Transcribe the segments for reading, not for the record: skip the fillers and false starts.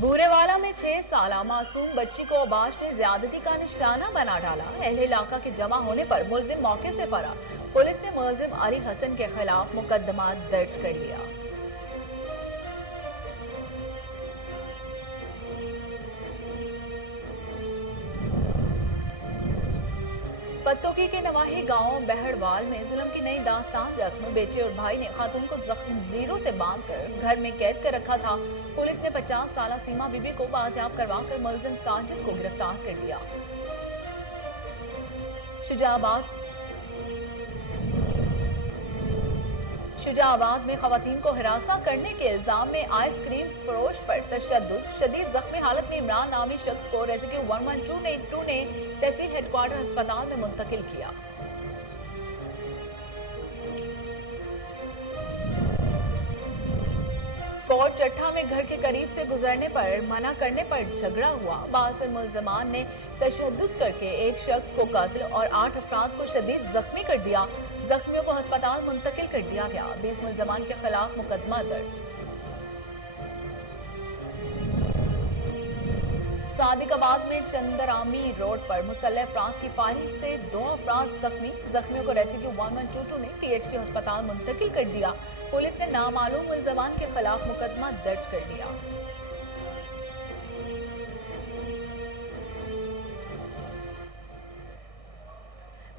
बूरेवाला में 6 साला मासूम बच्ची को अबाश ने ज्यादती का निशाना बना डाला। अहले इलाका के जमा होने पर मुलजिम मौके से फरार। पुलिस ने मुलजिम अली हसन के खिलाफ मुकदमा दर्ज कर लिया। पत्तोकी के नवाही गांव बहड़वाल में जुल्म की नई दास्तान रस्म। बेटे और भाई ने खातून को जंजीरों से बांधकर घर में कैद कर रखा था। पुलिस ने 50 साला सीमा बीबी को बाजियाब करवाकर मुलजिम साजिद को गिरफ्तार कर लिया। शुजाबाद में खवातीन को हिरासा करने के इल्जाम में आइसक्रीम फरोश पर तशद्दुद। शदीद जख्मी हालत में इमरान नामी शख्स को रेस्क्यू 112 ने तहसील हेडक्वार्टर अस्पताल में मुंतकिल किया। कोट चट्ठा में घर के करीब से गुजरने पर मना करने पर झगड़ा हुआ। बासिर मुल्जमान ने तशद्दुद करके एक शख्स को कत्ल और 8 अफराद को शदीद जख्मी कर दिया। जख्मियों को अस्पताल मुंतकिल कर दिया गया। 20 मुल्जमान के खिलाफ मुकदमा दर्ज। सादिकाबाद में चंदरामी रोड पर मुसल्लह अफराद की फायरिंग से 2 अफराद जख्मी। जख्मियों को रेस्क्यू 112 ने THQ अस्पताल मुंतकिल कर दिया। पुलिस ने नामालूम मुल्जमान के खिलाफ मुकदमा दर्ज कर लिया।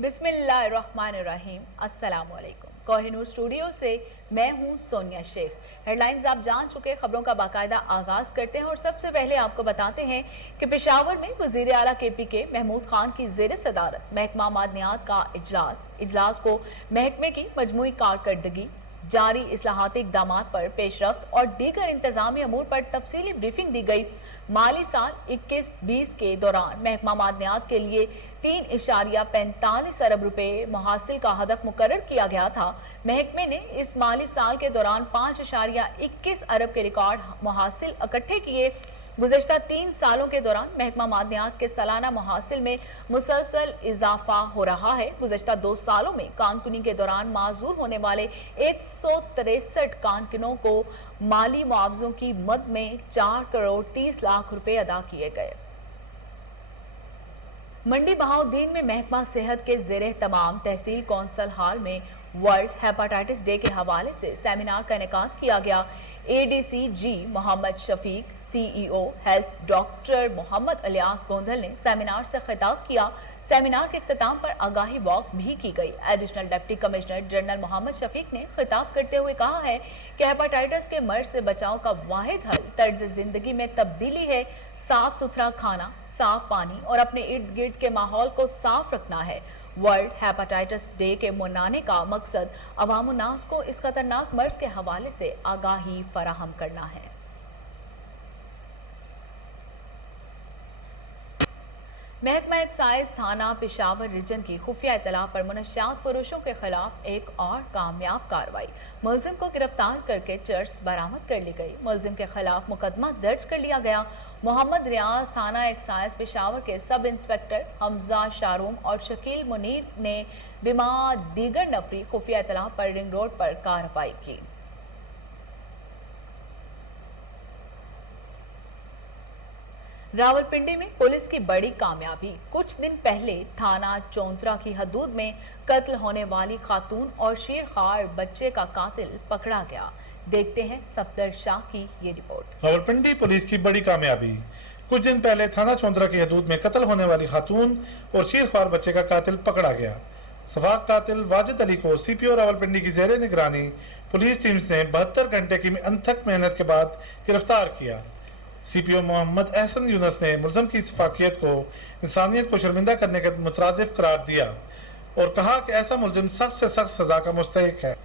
बिस्मिल्लाहिर्रहमानिर्रहीम। अस्सलाम वालेकुम। कोहिनूर स्टूडियो से मैं हूं सोनिया शेख। हेडलाइंस आप जान चुके, खबरों का बाकायदा आगाज करते हैं और सबसे पहले आपको बताते हैं कि पेशावर में वजीर आला KPK महमूद खान की जेर सदारत महकमा मादनियात का इजलास को महकमे की मजमूई कारकर्दगी, जारी इस्लाहाती इक़दामात पर पेशरफ्त और दीगर इंतजामी अमूर पर तफसीली ब्रीफिंग दी गई। माली साल 21-20 के दौरान महकमा मादनियात के लिए 3.45 अरब रुपए मुहासिल का हदफ मुकर्रर किया गया था। महकमे ने इस माली साल के दौरान 5.21 अरब के रिकॉर्ड मुहासिल इकट्ठे किए। गुज़श्ता 3 सालों के दौरान महकमा मादनियात के सालाना मुहासिल में मुसलसल इजाफा हो रहा है। गुज़श्ता 2 सालों में कानकुनी के दौरान माजूर होने वाले 163 कानकुनों को माली मुआवजों की मद में 4 करोड़ 30 लाख रुपए अदा किए गए। मंडी बहाउद्दीन में महकमा सेहत के ज़ेरे तमाम तहसील कौंसल हाल में वर्ल्ड हेपेटाइटिस डे के हवाले से सेमिनार का इनेकाद किया गया। ADCG Mohammad Shafiq, CEO health doctor Mohammad Ilyas Gondal ने सेमिनार से खिताब किया। सेमिनार के इख्तिताम पर आगाही वॉक भी की गई। Additional deputy commissioner general Mohammad Shafiq ने खिताब करते हुए कहा है कि हेपेटाइटिस के मर्ज से बचाव का वाहिद हल तर्ज जिंदगी में तब्दीली है। साफ सुथरा खाना, साफ पानी और अपने इर्द गिर्द के माहौल को साफ रखना है। वर्ल्ड हेपेटाइटिस डे के मनाने का मकसद अवामुन्नास को इस खतरनाक मर्ज के हवाले से आगाही फराहम करना है। महकमा एक्साइज थाना पेशावर रीजन की खुफिया इतला पर मुनशियात फरोशों के खिलाफ एक और कामयाब कार्रवाई। मुलजिम को गिरफ्तार करके चर्स बरामद कर ली गई। मुलजिम के खिलाफ मुकदमा दर्ज कर लिया गया। मोहम्मद रियाज थाना एक्साइज पेशावर के सब इंस्पेक्टर हमजा शारूम और शकील मुनीर ने बिमा दीगर नफरी खुफिया इतला पर रिंग रोड पर कार्रवाई की। रावलपिंडी में पुलिस की बड़ी कामयाबी। कुछ दिन पहले थाना चौंतरा की हदूद में कत्ल होने वाली खातून और शेरखार बच्चे का कातिल पकड़ा गया। देखते हैं सफदर शाह की ये रिपोर्ट। रावलपिंडी पुलिस की बड़ी कामयाबी। कुछ दिन पहले थाना चौंतरा की हदूद में कत्ल होने वाली खातून और शेरखार बच्चे का कातिल पकड़ा गया। सवाक कातिल वाजिद अली को CPO रावलपिंडी की जेरे निगरानी पुलिस टीम्स ने 72 घंटे की अनथक मेहनत के बाद गिरफ्तार किया। CPO मोहम्मद एहसन यूनस ने मुलज़म की सफाकियत को इंसानियत को शर्मिंदा करने के मुतरादिफ करार दिया और कहा कि ऐसा मुलज़िम सख्त से सख्त सजा का मुस्तहिक है।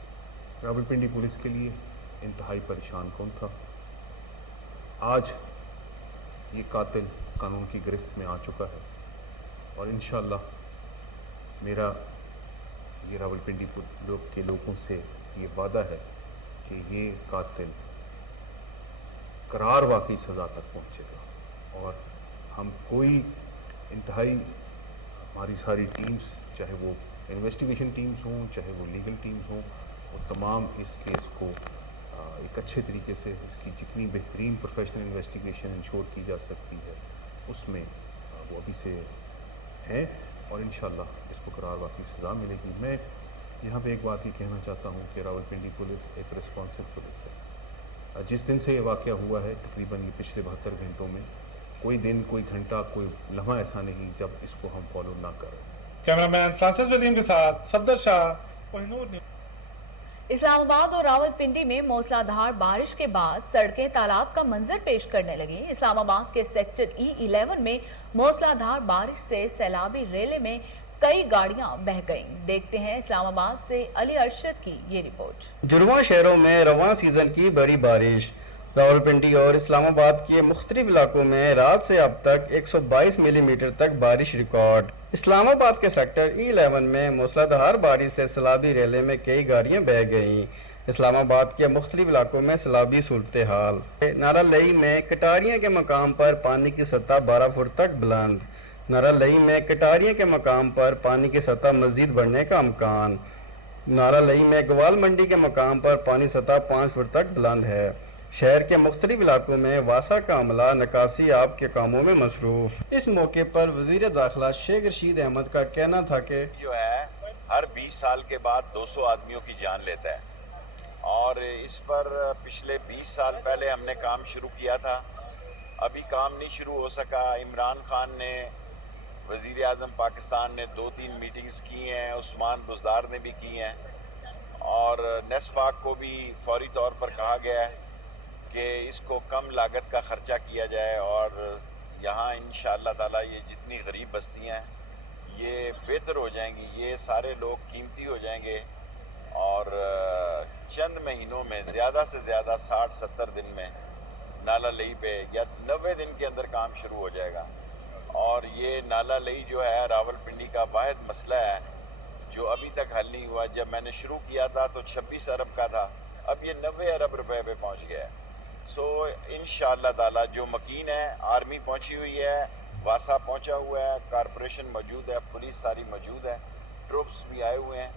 रावलपिंडी पुलिस के लिए इंतहाई परेशान कौन था। आज ये कातिल कानून की गिरफ्त में आ चुका है और इंशाअल्लाह मेरा ये रावलपिंडी के लोगों से ये वादा है कि ये कातिल करार वाकई सज़ा तक पहुँचेगा और हम कोई इंतहाई हमारी सारी टीम्स, चाहे वो इन्वेस्टिगेशन टीम्स हों, चाहे वो लीगल टीम्स हों, वो तमाम इस केस को एक अच्छे तरीके से इसकी जितनी बेहतरीन प्रोफेशनल इन्वेस्टिगेशन इंश्योर की जा सकती है उसमें वो अभी से हैं और इंशाल्लाह इसको करार वाकई सज़ा मिलेगी। मैं यहाँ पे एक बात ये कहना चाहता हूँ कि रावलपिंडी पुलिस एक रिस्पॉन्सिव पुलिस है। जिस दिन से ये वाक़या हुआ है तकरीबन ये पिछले 72 घंटों में कोई दिन, कोई घंटा, कोई लम्हा ऐसा नहीं जब इसको हम फॉलो ना करें। कैमरामैन फ्रांसिस विलियम के साथ सफदर शाह, कोहिनूर न्यूज़। इस्लामाबाद और रावलपिंडी में मूसलाधार बारिश के बाद सड़कें तालाब का मंजर पेश करने लगी। इस्लामाबाद के सेक्टर E11 में मूसलाधार बारिश से सैलाबी रेले में कई गाड़ियां बह गईं। देखते हैं इस्लामाबाद से अली अरशद की ये रिपोर्ट। जुड़वां शहरों में रवां सीजन की बड़ी बारिश। रावलपिंडी और इस्लामाबाद के मुख्तलिफ इलाकों में रात से अब तक 122 मिलीमीटर तक बारिश रिकॉर्ड। इस्लामाबाद के सेक्टर E11 में मूसलाधार बारिश से सैलाबी रेले में कई गाड़ियां बह गईं। इस्लामाबाद के मुख्तलिफ इलाकों में सैलाबी सूरत हाल। नारालई में कटारियां के मकाम पर पानी की सतह 12 फुट तक बुलंद। नारालई में कटारियां के मकाम पर पानी की सतह मजीद बढ़ने का अमकान। नारालई में गवाल मंडी के मकाम पर पानी सतह 5 फुट तक बुलंद है। शहर के मुख्तलिफ इलाकों में वासा का अमला निकासी आब के कामों में मसरूफ। इस मौके पर वजीर दाखिला शेख रशीद अहमद का कहना था कि जो है हर 20 साल के बाद 200 आदमियों की जान लेता है और इस पर पिछले 20 साल पहले हमने काम शुरू किया था। अभी काम नहीं शुरू हो सका। इमरान खान ने, वजीर आज़म पाकिस्तान ने 2-3 मीटिंग्स की हैं, उस्मान बुज़दार ने भी की हैं और नेस्फाक को भी फौरी तौर पर कहा गया है कि इसको कम लागत का ख़र्चा किया जाए और यहाँ इंशाअल्लाह ताला ये जितनी गरीब बस्तियाँ हैं ये बेहतर हो जाएंगी, ये सारे लोग कीमती हो जाएंगे और चंद महीनों में ज़्यादा से ज़्यादा 60-70 दिन में नाला लई पे या 90 दिन के अंदर काम शुरू हो जाएगा। और ये नाला लई जो है रावलपिंडी का वाहिद मसला है जो अभी तक हल नहीं हुआ। जब मैंने शुरू किया था तो 26 अरब का था, अब ये 90 अरब रुपए पे पहुंच गया है। सो इंशाअल्लाह ताला जो मकीन है, आर्मी पहुंची हुई है, वासा पहुंचा हुआ है, कारपोरेशन मौजूद है, पुलिस सारी मौजूद है, ट्रूप्स भी आए हुए हैं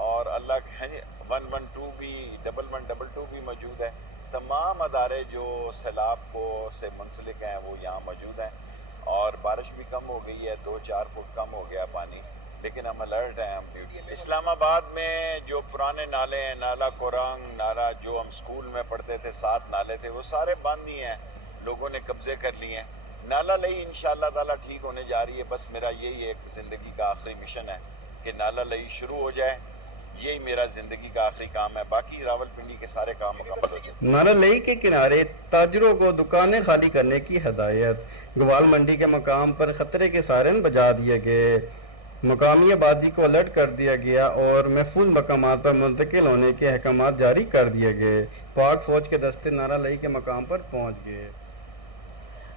और अल्लाह 112 भी 1122 भी मौजूद है। तमाम अदारे जो सैलाब को से मुंसलिक हैं वो यहाँ मौजूद हैं और बारिश भी कम हो गई है, 2-4 फुट कम हो गया पानी, लेकिन हम अलर्ट हैं, हम ड्यूटी। इस्लामाबाद में जो पुराने नाले हैं, नाला कोरंग, नाला जो हम स्कूल में पढ़ते थे 7 नाले थे, वो सारे बंद ही हैं, लोगों ने कब्जे कर लिए हैं। नाला लई इंशाअल्लाह ताला ठीक होने जा रही है। बस मेरा यही एक ज़िंदगी का आखिरी मिशन है कि नाला लई शुरू हो जाए, यही मेरा ज़िंदगी का आखिरी काम है। बाकी रावलपिंडी के सारे काम मुकम्मल हो जाए। नारालई के किनारे ताजरों को दुकानें खाली करने की हदायत। गवाल मंडी के मकाम पर खतरे के सायरन बजा दिए गए। मकामी आबादी को अलर्ट कर दिया गया और महफूज मकामात पर मुंतकिल होने के अहकामात जारी कर दिए गए। पाक फौज के दस्ते नारालई के मकाम पर पहुंच गए।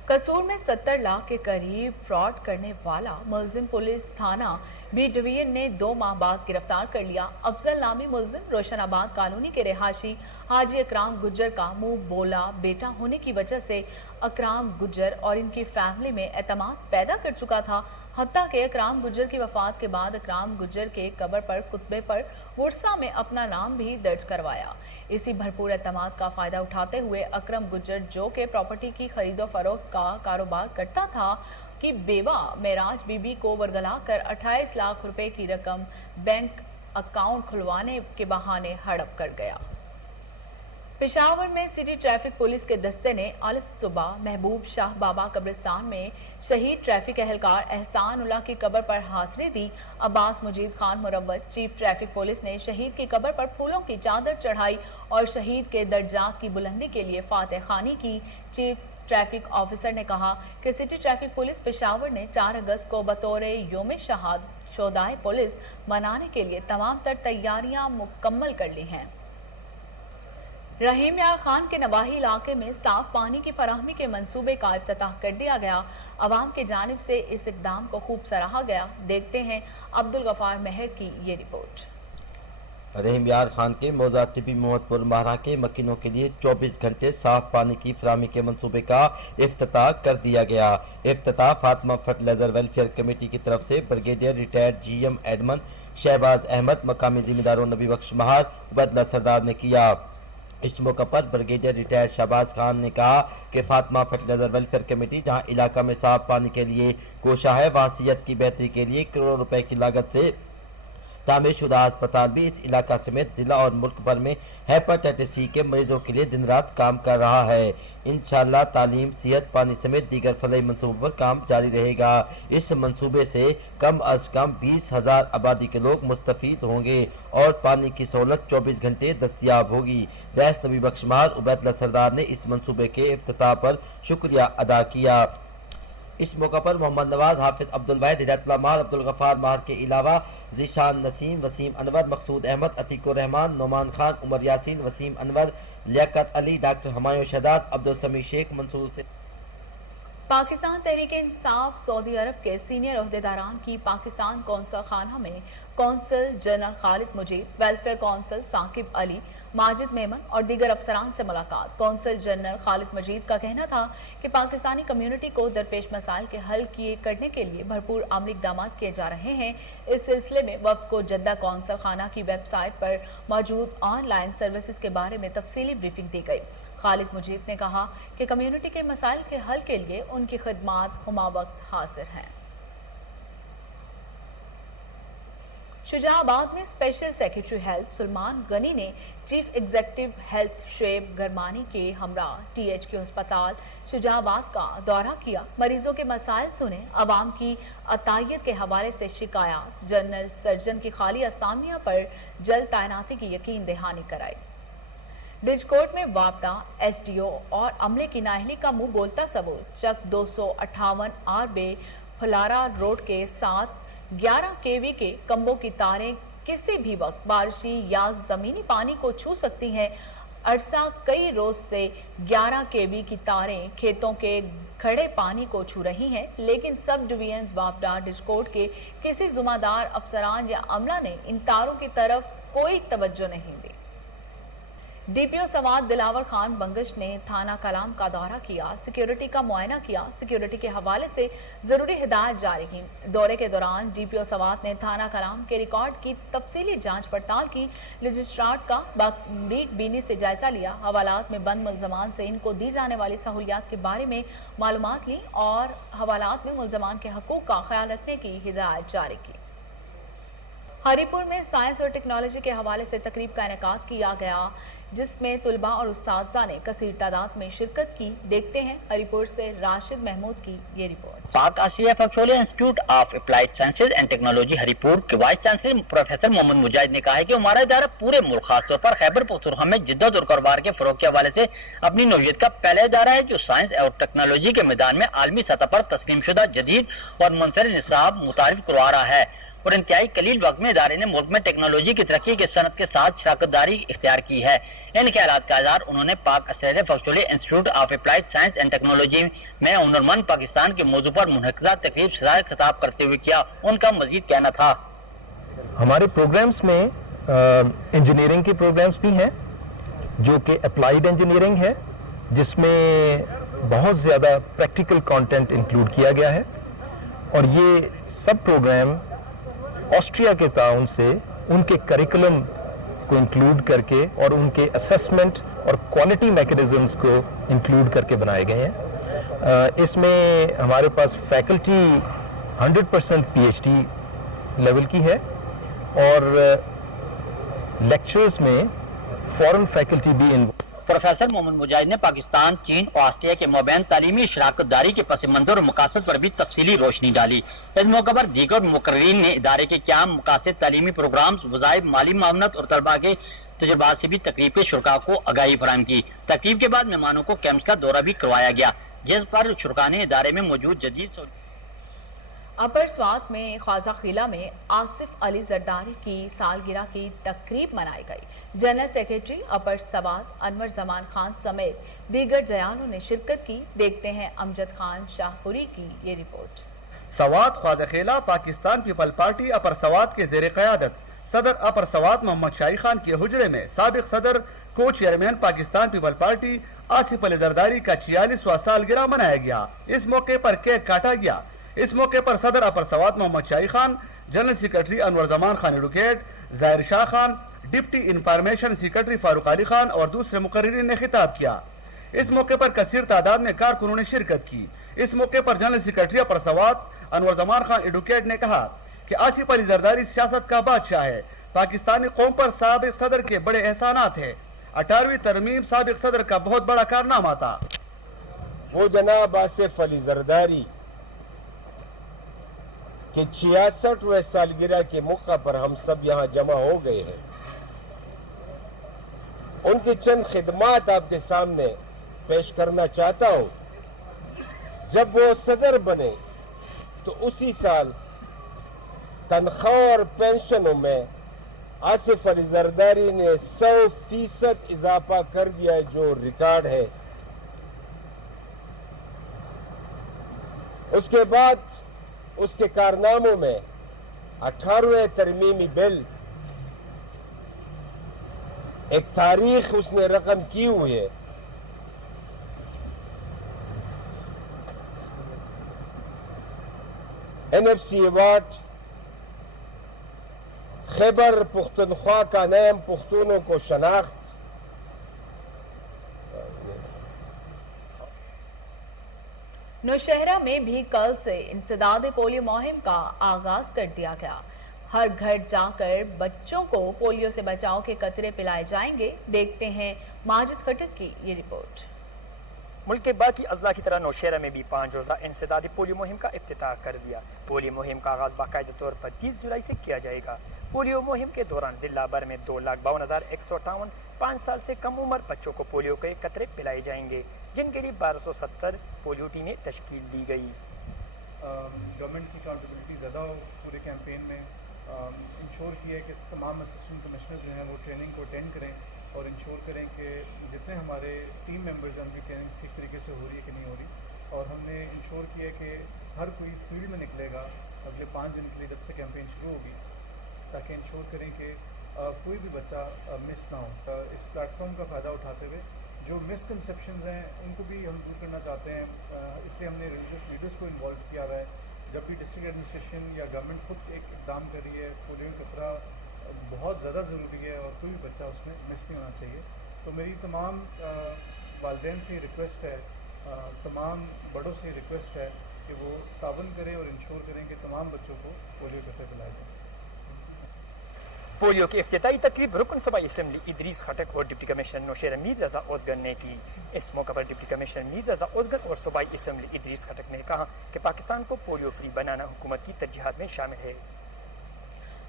कसूर में 70 लाख के करीब फ्रॉड करने वाला मुलजिम पुलिस थाना बी डिवीजन ने 2 माह बाद गिरफ्तार कर लिया। अफजल नामी मुलजिम रोशनाबाद कॉलोनी के रिहायशी हाजी अकराम गुज्जर का मुंह बोला बेटा होने की वजह से अकराम गुज्जर और इनकी फैमिली में एतमाद पैदा कर चुका था। हत्ता के अकराम गुज्जर की वफात के बाद अकराम गुज्जर के कब्र पर कुतबे पर वर्सा में अपना नाम भी दर्ज करवाया। इसी भरपूर एतमाद का फायदा उठाते हुए अकरम गुज्जर, जो के प्रॉपर्टी की खरीदो फरोख्त का कारोबार करता था, कि बेवा मेराज बीबी को वरगला कर 28 लाख रुपए की रकम बैंक अकाउंट खुलवाने के बहाने हड़प कर गया। पेशावर में सिटी ट्रैफिक पुलिस के दस्ते ने अल सुबह महबूब शाह बाबा कब्रिस्तान में शहीद ट्रैफिक एहलकार एहसान उल्लाह की कब्र पर हाजिरी दी। Abbas Majeed Khan Marwat chief traffic police ने शहीद की कब्र पर फूलों की चादर चढ़ाई और शहीद के दर्जात की बुलंदी के लिए फातह खानी की। चीफ ट्रैफिक ऑफिसर ने कहा कि सिटी ट्रैफिक पुलिस पेशावर ने 4 अगस्त को बतौर योम शहाद शोदाए पुलिस मनाने के लिए तमाम तर तैयारियां मुकम्मल कर ली हैं। रहीम यार खान के नवाही इलाके में साफ पानी की फराहमी के मंसूबे का इफ्तिताह कर दिया गया। अवाम की जानिब से इस इक़दाम को खूब सराहा गया। देखते हैं अब्दुल गफार मेहर की ये रिपोर्ट। रहीम यार खान के मौजा टिबी मोहम्मदपुर महारा के मकीनों के लिए 24 घंटे साफ पानी की फराहमी के मंसूबे का इफ्तिताह कर दिया गया। इफ्तिताह फातिमा फर्टिलाइजर वेलफेयर कमेटी की तरफ से brigadier retired GM admin Shahbaz Ahmad, मकामी जिम्मेदारों नबी बख्श महार, उबैदुल्लाह सरदार ने किया। इस मौके पर ब्रिगेडियर रिटायर्ड शहबाज खान ने कहा कि फातिमा फर्टिलाइजर वेलफेयर कमेटी जहां इलाका में साफ पानी के लिए कोशा है, वहां सेहत की बेहतरी के लिए करोड़ों रुपए की लागत से तामीर शुदा अस्पताल भी इस इलाका समेत जिला और मुल्क भर में हेपेटाइटिस C के मरीजों के लिए दिन रात काम कर रहा है। इंशाअल्लाह तालीम, सेहत, पानी समेत दीगर फलाही मंसूबों पर काम जारी रहेगा। इस मंसूबे से कम अज कम 20,000 आबादी के लोग मुस्तफीद होंगे और पानी की सहूलत 24 घंटे दस्तियाब होगी। रईस नबी बख्श महार उबैदुल्लाह सरदार ने इस मंसूबे के इफ्तिताह पर शुक्रिया अदा किया। इस मौका पर मोहम्मद नवाज, हाफिज अब्दुल वाहिद, हिदायतुल्लाह महार, अब्दुल गफ्फार महार के अलावा ज़ीशान नसीम, वसीम अनवर, मकसूद अहमद, अतीकुर रहमान, नोमान खान, उमर यासीन, वसीम अनवर, लियाकत अली, डॉक्टर हुमायूं शहदाद, अब्दुल समी शेख, मंसूर से पाकिस्तान तहरीक इंसाफ सऊदी अरब के सीनियर ओहदेदारान की पाकिस्तान कौंसल खाना में consul general Khalid Mujeeb, welfare consul Saqib Ali, Majid Memon और दीगर अफसरान से मुलाकात। कौंसल जनरल खालिद मजीद का कहना था कि पाकिस्तानी कम्युनिटी को दरपेश मसाइल के हल करने के लिए भरपूर अमली इक़दाम किए जा रहे हैं। इस सिलसिले में वफ़द को जद्दा कौंसल खाना की वेबसाइट पर मौजूद ऑनलाइन सर्विसेज के बारे में तफसीली ब्रीफिंग दी गई। खालिद मुजीद ने कहा कि कम्युनिटी के मसाइल के हल के लिए उनकी खिदमात हुमा वक्त हाजिर हैं। शुजाबाद में special secretary health Suleman Ghani ने chief executive health Shoaib Gurmani के हमरा THQ अस्पताल शुजाबाद का दौरा किया, मरीजों के मसाइल सुने, अवाम की अतायत के हवाले से शिकायत, जनरल सर्जन की खाली असामिया पर जल्द तैनाती की यकीन दहानी कराई। डिजकोट में वापडा SDO और अमले की नाअहली का मुंह बोलता सबूत, चक 258 RB फलारा रोड के साथ 11 kV के खंभों की तारें किसी भी वक्त बारिशी या जमीनी पानी को छू सकती हैं। अरसा कई रोज से 11 kV की तारें खेतों के खड़े पानी को छू रही हैं, लेकिन सब डिवीजन वापडा डिजकोट के किसी जुम्मेदार अफसरान या अमला ने इन तारों की तरफ कोई तवज्जो नहीं दी। DPO सवाद दिलावर खान बंगश ने थाना कलाम का दौरा किया, सिक्योरिटी का मुआयना किया, सिक्योरिटी के हवाले से जरूरी हिदायत जारी की। दौरे के दौरान DPO सवाद ने थाना कलाम के रिकॉर्ड की तफसीली जांच पड़ताल की, रजिस्ट्रार का बारीक बीनी से जायजा लिया, हवालात में बंद मुलजमान से इनको दी जाने वाली सहूलियात के बारे में मालूमात ली और हवालात में मुलजमान के हकूक का ख्याल रखने की हिदायत जारी की। हरीपुर में साइंस और टेक्नोलॉजी के हवाले से तकरीब का इनेकाद किया गया, जिसमें तुलबा और उस्ताज़ा ने कसीर तादाद में शिरकत की। देखते हैं हरीपुर से राशिद महमूद की ये रिपोर्ट। पाक आसिया Fachhochschule institute of applied sciences and technology Haripur के vice chancellor professor Mohammad Mujahid ने कहा है कि हमारा इदारा पूरे मुल्क खासतौर पर खैबर पख्तूनख्वा में जिद्दत और कारोबार के फरोग के हवाले से अपनी नौइयत का पहला इदारा है जो साइंस और टेक्नोलॉजी के मैदान में आलमी सतह पर तस्लीम शुदा जदीद और मुनफरद निसाब मुतारिफ करवा रहा है और इंतहाई कलील वक्त में इदारे ने मुल्क में टेक्नोलॉजी की तरक्की की सनत के साथ शराकतदारी इख्तियार की है। इन ख्यालात का इज़हार उन्होंने पाक आसिया Fachhochschule institute of applied science and technology में हुनरमंद पाकिस्तान के मौजू पर मुनअक़िदा तकरीब से खिताब करते हुए किया। उनका मजीद कहना था, हमारे प्रोग्राम्स में इंजीनियरिंग के प्रोग्राम्स भी हैं जो कि अप्लाइड इंजीनियरिंग है, जिसमें बहुत ज़्यादा प्रैक्टिकल कंटेंट इंक्लूड किया गया है और ये सब प्रोग्राम ऑस्ट्रिया के ताउन से उनके करिकुलम को इंक्लूड करके और उनके असेसमेंट और क्वालिटी मैकेनिज्म्स को इंक्लूड करके बनाए गए हैं। इसमें हमारे पास फैकल्टी 100% PhD लेवल की है और लेक्चर्स में फॉरेन फैकल्टी भी इन्वॉल्व। प्रोफेसर मोहम्मद मुजाहिद ने पाकिस्तान, चीन और ऑस्ट्रिया के माबैन तालीमी शराकतदारी के पस मंजर और मकासद पर भी तफसीली रोशनी डाली। इस मौके पर दीगर मुकर्रीन ने इदारे के क्याम, मकासद, तालीमी प्रोग्राम, वज़ाइफ, माली मामलत और तलबा के तजुर्बात से भी तकरीब के शुरका को आगाही फराहम की। तकरीब के बाद मेहमानों को कैंप का दौरा भी करवाया गया, जिस पर शुरका ने इदारे में मौजूद जदीद अपर स्वात में ख्वाजा खिला में आसिफ अली जरदारी की सालगिरह की तकरीब मनाई गई। जनरल सेक्रेटरी अपर स्वात अनवर जमान खान समेत दीगर जयानों ने शिरकत की। देखते हैं अमजद खान शाहपुरी की ये रिपोर्ट। सवात ख्वाजा खिला पाकिस्तान पीपल पार्टी अपर सवात के ज़ेर क़यादत صدر اپر سوات محمد شاہی خان کے حجرے میں سابق صدر کو chairman Pakistan people party Asif Ali Zardari کا 46واں سالگرہ منایا گیا. اس موقع پر کیک کاٹا گیا. اس موقع پر صدر اپر سوات محمد شاہی خان، جنرل سیکرٹری انور زمان خان ایڈوکیٹ، ظاہر شاہ خان، ڈپٹی انفارمیشن سیکرٹری فاروق علی خان اور دوسرے مقررین نے خطاب کیا. اس موقع پر کثیر تعداد میں کارکنوں نے شرکت کی. اس موقع پر جنرل سیکرٹری اپر سوات انور زمان خان ایڈوکیٹ نے کہا کہ آصف علی زرداری سیاست کا بادشاہ ہے. پاکستانی قوم پر سابق صدر کے بڑے احسانات ہیں. 18ویں ترمیم سابق صدر کا بہت بڑا کارنامہ تھا. وہ جناب آصف علی زرداری کہ 66ویں سالگرہ کے موقع پر ہم سب یہاں جمع ہو گئے ہیں. ان کی چند خدمات آپ کے سامنے پیش کرنا چاہتا ہوں. جب وہ صدر بنے تو اسی سال تنخواہ اور پینشنوں میں آصف علی زرداری نے 100% اضافہ کر دیا ہے، جو ریکارڈ ہے. اس کے بعد اس کے کارناموں میں 18ویں ترمیمی بل ایک تاریخ اس نے رقم کی ہوئی ہے. NFC ایوارڈ خیبر پختونخوا کا نام پختونوں کو شناخت. نوشہرہ میں بھی کل سے انسداد پولیو مہم کا آغاز کر دیا گیا. ہر گھر جا کر بچوں کو پولیو سے بچاؤ کے قطرے پلائے جائیں گے. دیکھتے ہیں ماجد خٹک کی یہ رپورٹ. ملک کے باقی اضلاع کی طرح نوشہرہ میں بھی 5 روزہ انسدادی پولیو مہم کا افتتاح کر دیا. پولیو مہم کا آغاز باقاعدہ طور پر 30 جولائی سے کیا جائے گا. پولیو مہم کے دوران ضلع بھر میں 2,52,158 5 سال سے کم عمر بچوں کو پولیو کے قطرے پلائے جائیں گے، جن کے لیے 1270 پولیو ٹیمیں تشکیل دی گئی. گورنمنٹ کی اکاؤنٹیبلٹی زیادہ ہو پورے کیمپین میں. انشور کیا ہے کہ تمام اسسٹنٹ کمشنر جو ہیں وہ ٹریننگ کو اٹینڈ کریں اور انشور کریں کہ جتنے ہمارے ٹیم ممبرز ہیں ان کی ٹریننگ ٹھیک طریقے سے ہو رہی ہے کہ نہیں ہو رہی. اور ہم نے انشور کیا ہے کہ ہر کوئی فیلڈ میں نکلے گا اگلے 5 دن کے لیے جب سے کیمپین شروع ہوگی، تاکہ انشور کریں کہ کوئی بھی بچہ مس نہ ہو. اس پلیٹ فارم کا فائدہ اٹھاتے ہوئے جو مسکنسیپشنز ہیں ان کو بھی ہم دور کرنا چاہتے ہیں. اس لیے ہم نے ریلیجیس لیڈرز کو انوالو کیا ہوا ہے. جب بھی ڈسٹرکٹ ایڈمنسٹریشن یا گورنمنٹ خود ایک اقدام کر رہی ہے، پولیو کا خطرہ بہت زیادہ ضروری ہے اور کوئی بھی بچہ اس میں مس نہیں ہونا چاہیے. تو میری تمام والدین سے ریکویسٹ ہے، تمام بڑوں سے ریکویسٹ ہے کہ وہ تعاون کریں اور انشور کریں کہ تمام بچوں کو پولیو کے قطرے پلائے جائیں. پولیو کی افتتاحی تقریب رکن صوبائی اسمبلی ادریس خٹک اور ڈپٹی کمشنر نوشہرہ میر رضا اوزگر نے کی. اس موقع پر ڈپٹی کمشنر میر رضا اوزگر اور صوبائی اسمبلی ادریس خٹک نے کہا کہ پاکستان کو پولیو فری بنانا حکومت کی ترجیحات میں شامل ہے.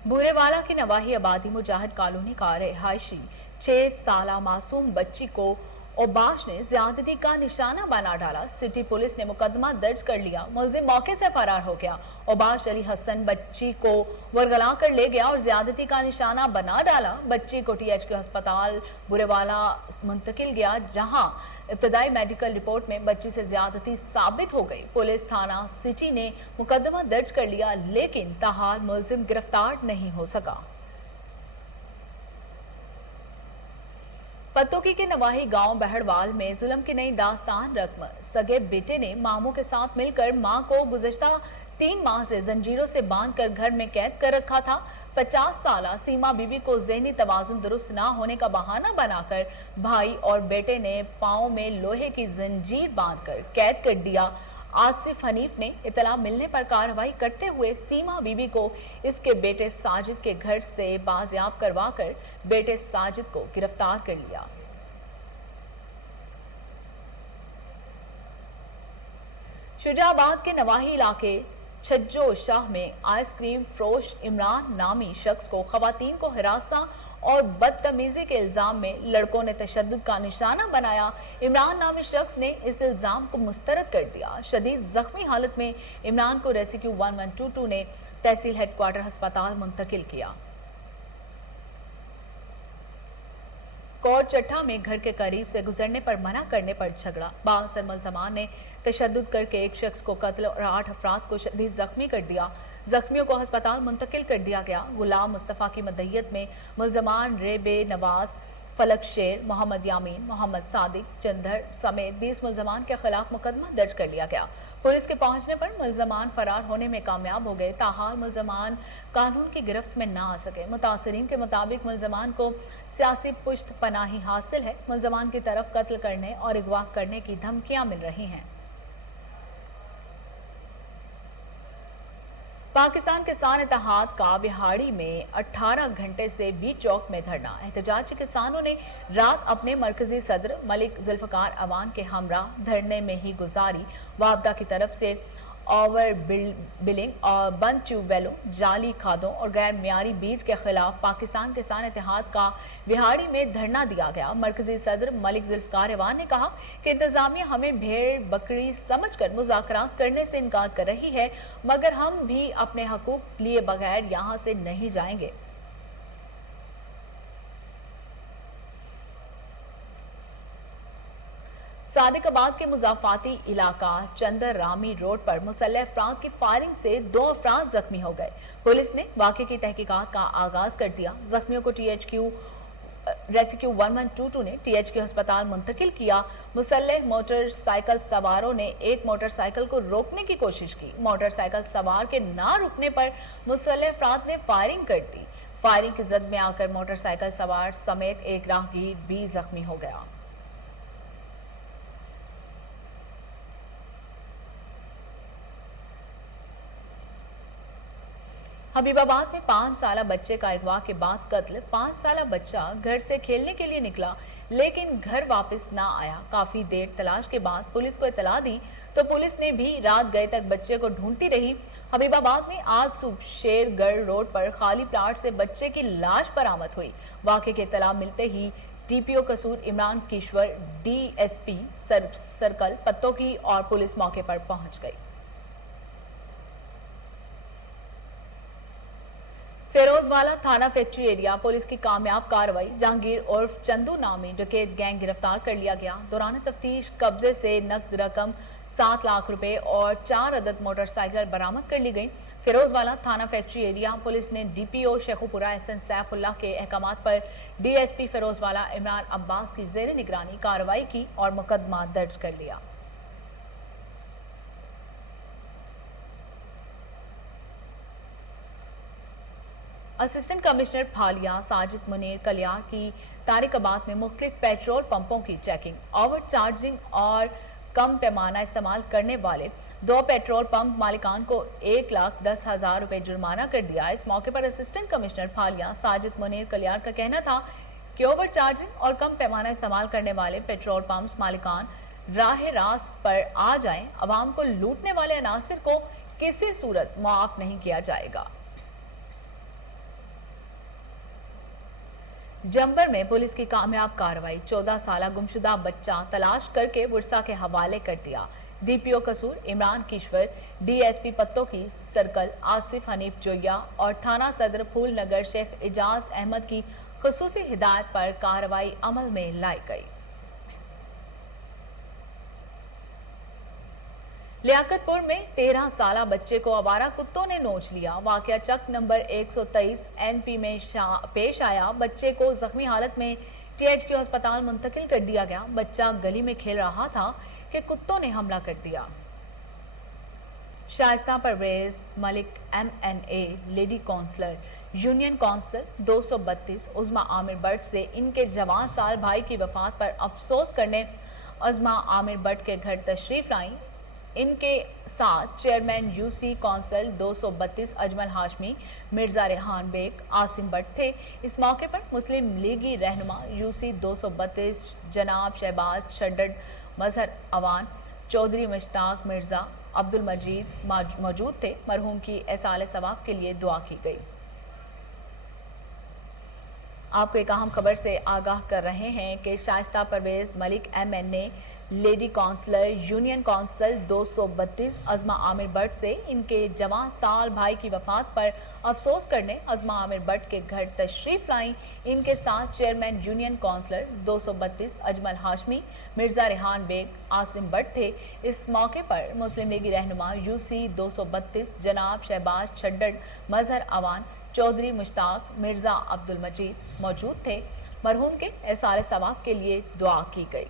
بورے والا کی نواحی آبادی مجاہد کالونی کا رہائشی 6 سالہ معصوم بچی کو اوباش نے زیادتی کا نشانہ بنا ڈالا. سٹی پولیس نے مقدمہ درج کر لیا. ملزم موقع سے فرار ہو گیا. اوباش علی حسن بچی کو ورگلا کر لے گیا اور زیادتی کا نشانہ بنا ڈالا. بچی کو THQ ہسپتال بورے والا منتقل گیا، جہاں ابتدائی میڈیکل رپورٹ میں بچی سے زیادتی ثابت ہو گئی. پولیس تھانہ سٹی نے مقدمہ درج کر لیا، لیکن تاحال ملزم گرفتار نہیں ہو سکا. پتوکی کے نواحی گاؤں بہڑوال میں ظلم کی نئی داستان رقم. سگے بیٹے نے ماموں کے ساتھ مل کر ماں کو گزشتہ 3 ماہ سے زنجیروں سے باندھ کر گھر میں قید کر رکھا تھا. 50 سالہ سیما بی بی کو ذہنی توازن درست نہ ہونے کا بہانہ بنا کر بھائی اور بیٹے نے پاؤں میں لوہے کی زنجیر باندھ کر قید کر دیا. آصف حنیف نے اطلاع ملنے پر کارروائی کرتے ہوئے سیما بی بی کو اس کے بیٹے ساجد کے گھر سے بازیاب کروا کر بیٹے ساجد کو گرفتار کر لیا. شجاع آباد کے نواحی علاقے چھجو شاہ میں آئس کریم فروش عمران نامی شخص کو خواتین کو ہراساں اور بدتمیزی کے الزام میں لڑکوں نے تشدد کا نشانہ بنایا. عمران نامی شخص نے اس الزام کو مسترد کر دیا. شدید زخمی حالت میں عمران کو ریسکیو 1122 نے تحصیل ہیڈ کوارٹر ہسپتال منتقل کیا. कोट चट्टा में घर के करीब से गुजरने पर मना करने पर झगड़ा। बासर मुलजमान ने तशद्दुद करके एक शख्स को कत्ल और 8 अफराद को शदीद जख्मी कर दिया। जख्मियों को अस्पताल मुंतकिल कर दिया गया। गुलाम मुस्तफ़ा की मदय्यत में मुलजमान रेबे नवाज, फलक शेर, मोहम्मद यामीन, मोहम्मद सादिक, चंदर समेत 20 मुलजमान के खिलाफ मुकदमा दर्ज कर लिया गया। पुलिस के पहुंचने पर मुलजमान फरार होने में कामयाब हो गए। ताहाल मुलजमान कानून की गिरफ्त में ना आ सके। मुतासरीन के मुताबिक मुलजमान को सियासी पुश्त पनाही हासिल है। मुलजमान की तरफ कत्ल करने और अगवा करने की धमकियां मिल रही हैं। पाकिस्तान किसान इत्तेहाद का बिहाड़ी में 18 घंटे से वी चौक में धरना। एहतजाजी किसानों ने रात अपने मरकजी सदर मलिक जुल्फकार अवान के हमरा धरने में ही गुजारी। वापडा की तरफ से ओवर बिलिंग और बंद ट्यूबवेलों, जाली खादों और गैर मियारी बीज के खिलाफ पाकिस्तान किसान इत्तेहाद का बिहाड़ी में धरना दिया गया। मरकजी सदर मलिक जुल्फकार अवान ने कहा कि इंतजामिया हमें भेड़ बकरी समझकर मुज़ाकरात करने से इनकार कर रही है, मगर हम भी अपने हकूक लिए बगैर यहाँ से नहीं जाएंगे। सादिकाबाद के मुजाफाती इलाका चंदर रामी रोड पर मुसल्लह अफराद की फायरिंग से 2 अफराद जख्मी हो गए। पुलिस ने वाक़े की तहकीकात का आगाज कर दिया। जख्मियों को रेस्क्यू 1122 ने THQ अस्पताल मुंतकिल किया। मुसल्लह मोटरसाइकिल सवारों ने एक मोटरसाइकिल को रोकने की कोशिश की। मोटरसाइकिल सवार के ना रुकने पर मुसल्लह अफराद ने फायरिंग कर दी। फायरिंग की जद में आकर मोटरसाइकिल सवार समेत एक राहगीर भी जख्मी हो गया। हबीबाबाद में 5 साला बच्चे का अगवा के बाद कत्ल। 5 साला बच्चा घर से खेलने के लिए निकला लेकिन घर वापस ना आया। काफी देर तलाश के बाद पुलिस को इतला दी तो पुलिस ने भी रात गए तक बच्चे को ढूंढती रही। हबीबाबाद में आज सुबह शेरगढ़ रोड पर खाली प्लाट से बच्चे की लाश बरामद हुई। वाक़े की इतला मिलते ही DPO कसूर इमरान किश्वर, DSP सर्कल पत्तों और पुलिस मौके पर पहुंच गई। फेरोजवाला थाना फैक्ट्री एरिया पुलिस की कामयाब कार्रवाई। जहांगीर उर्फ चंदू नामी डकैत गैंग गिरफ्तार कर लिया गया। दौरान तफ्तीश कब्जे से नकद रकम 7 लाख रुपए और 4 अदद मोटरसाइकिल बरामद कर ली गई। फिरोजवाला थाना फैक्ट्री एरिया पुलिस ने DPO शेखुपुरा एहसन सैफुल्लाह के अहकामात पर DSP फिरोजवाला इमरान अब्बास की जेर निगरानी कार्रवाई की और मुकदमा दर्ज कर लिया। असिस्टेंट कमिश्नर फालिया साजिद मुनीर कलियार की तारिकाबाद में मुख्तलिफ पेट्रोल पंपों की चेकिंग। ओवर चार्जिंग और कम पैमाना इस्तेमाल करने वाले 2 पेट्रोल पंप मालिकान को 1,10,000 रुपए जुर्माना कर दिया। इस मौके पर असिस्टेंट कमिश्नर फालिया साजिद मुनीर कलियार का कहना था कि ओवर चार्जिंग और कम पैमाना इस्तेमाल करने वाले पेट्रोल पंप मालिकान राह रास्त पर आ जाएं। अवाम को लूटने वाले अनासिर को किसी सूरत माफ नहीं किया जाएगा। जंबर में पुलिस की कामयाब कार्रवाई। 14 साला गुमशुदा बच्चा तलाश करके वर्सा के हवाले कर दिया। DPO कसूर इमरान किश्वर, DSP पत्तों की सर्कल आसिफ हनीफ जोया और थाना सदर फूल नगर शेख इजाज अहमद की खुसूसी हिदायत पर कार्रवाई अमल में लाई गई। लियाकतपुर में 13 साला बच्चे को आवारा कुत्तों ने नोच लिया। वाकया चक नंबर 123 NP में पेश आया। बच्चे को जख्मी हालत में THQ अस्पताल मुंतकिल कर दिया गया। बच्चा गली में खेल रहा था कि कुत्तों ने हमला कर दिया। Shaista Parvez Malik MNA lady councillor union council 232 Uzma Aamir Bhatt से इनके जवान साल भाई की वफात पर अफसोस करने उज़्मा आमिर भट्ट के घर तशरीफ लाई। इनके साथ chairman UC council 232 Ajmal Hashmi, Mirza Rehan Baig, Asim Bhatt थे। इस मौके पर मुस्लिम लीगी रहनुमा UC 232 जनाब शहबाज शड्डड, मजहर अवान, चौधरी मुश्ताक मिर्जा, अब्दुल मजीद मौजूद थे। मरहूम की एसाले सवाब के लिए दुआ की गई। आपको एक अहम खबर से आगाह कर रहे हैं कि Shaista Parvez Malik MNA lady councillor union council 232 Azma Aamir Bhatt से इनके जवान साल भाई की वफात पर अफसोस करने अजमा आमिर भट्ट के घर तशरीफ लाई। इनके साथ chairman union councillor 232 Ajmal Hashmi, Mirza Rehan Baig, Asim Bhatt थे। इस मौके पर मुस्लिम लीगी रहनुमा यूसी 232 जनाब शहबाज छड्डड़, मजहर अवान, चौधरी मुश्ताक, मिर्जा अब्दुल मजीद मौजूद थे। मरहूम के एसारे सवाब के लिए दुआ की गई।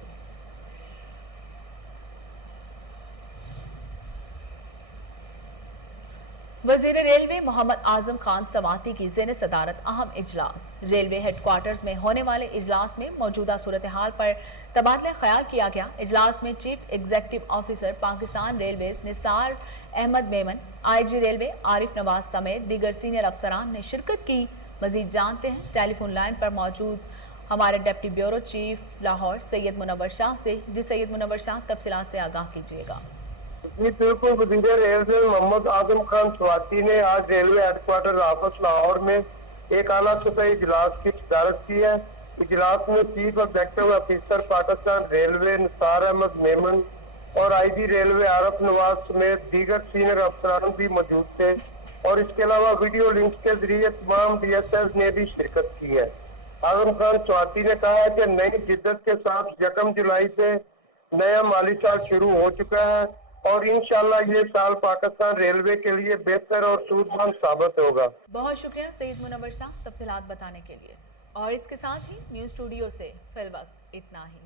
वजीर रेलवे मोहम्मद आजम खान सवाती की ज़ेर सदारत अहम इजलास। रेलवे हेडक्वार्टर्स में होने वाले इजलास में मौजूदा सूरत हाल पर तबादला ख्याल किया गया। इजलास में chief executive officer Pakistan railways Nisar Ahmed Memon, IG railway Arif Nawaz समेत दीगर सीनियर अफसरान ने शिरकत की। मजीद जानते हैं टेलीफोन लाइन पर मौजूद हमारे deputy bureau chief Lahore Syed Munawar Shah से। जी सैयद मुनव्वर शाह, तफसीलात से आगाह कीजिएगा। जी बिल्कुल, वज़ीर रेलवे मोहम्मद आजम खान सवाती ने आज रेलवे हेडक्वार्टर ऑफिस लाहौर में एक आला सतही इजलास की सदारत की है। इजलास में chief executive officer Pakistan railway Nisar Ahmed Memon और IG रेलवे आरिफ नवाज समेत दीगर सीनियर अफसरान भी मौजूद थे और इसके अलावा वीडियो लिंक के जरिए तमाम DSS ने भी शिरकत की है। आजम खान सवाती ने कहा है कि नई जिद्दत के साथ 1 जुलाई से नया माली साल शुरू हो चुका है और इंशाल्लाह ये साल पाकिस्तान रेलवे के लिए बेहतर और सूझबूझ साबित होगा। बहुत शुक्रिया सैयद मुनव्वर शाह तफसीलात बताने के लिए। और इसके साथ ही न्यूज़ स्टूडियो से फिल वक्त इतना ही।